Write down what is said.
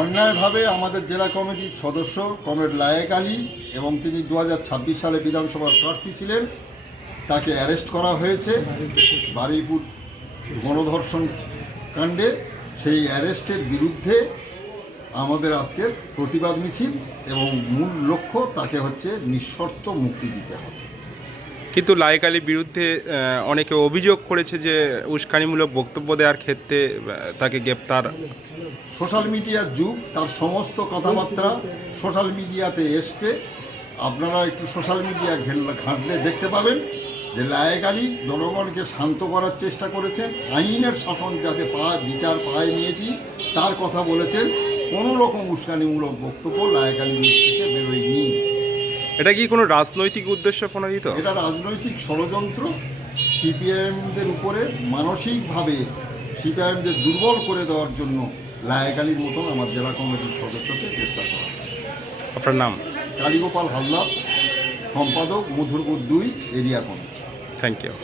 অন্যায়ভাবে আমাদের জেলা কমিটির সদস্য কমরেড লায়েক আলী এবং তিনি 2026 সালে বিধানসভার প্রার্থী ছিলেন, তাকে অ্যারেস্ট করা হয়েছে বারুইপুর গণধর্ষণ কাণ্ডে। সেই অ্যারেস্টের বিরুদ্ধে আমাদের আজকের প্রতিবাদ মিছিল এবং মূল লক্ষ্য তাকে হচ্ছে নিঃশর্ত মুক্তি দিতে হবে। কিন্তু লায়েক আলীর বিরুদ্ধে অনেকে অভিযোগ করেছে যে উস্কানিমূলক বক্তব্য দেওয়ার ক্ষেত্রে তাকে গ্রেপ্তার। সোশ্যাল মিডিয়ার যুগ, তার সমস্ত কথাবার্তা সোশ্যাল মিডিয়াতে এসছে। আপনারা একটু সোশ্যাল মিডিয়া ঘাঁটলে দেখতে পাবেন যে লায়েক আলী জনগণকে শান্ত করার চেষ্টা করেছেন, আইনের শাসন যাতে পায়, বিচার পায় মেয়েটি, তার কথা বলেছেন। কোনো রকম উস্কানিমূলক বক্তব্য লায়েক আলীর মুখ থেকে বেরোয়নি। এটা কি কোনো রাজনৈতিক উদ্দেশ্য প্রণোদিত? এটা রাজনৈতিক ষড়যন্ত্র। সিপিআইএমদের উপরে মানসিকভাবে সিপিআইএমদের দুর্বল করে দেওয়ার জন্য লায়েক আলীর মতন আমার জেলা কমিটির সদস্যকে গ্রেপ্তার করা হয়। আপনার নাম? কালীগোপাল হালদার, সম্পাদক, Madhurpur 2 area committee. Thank you.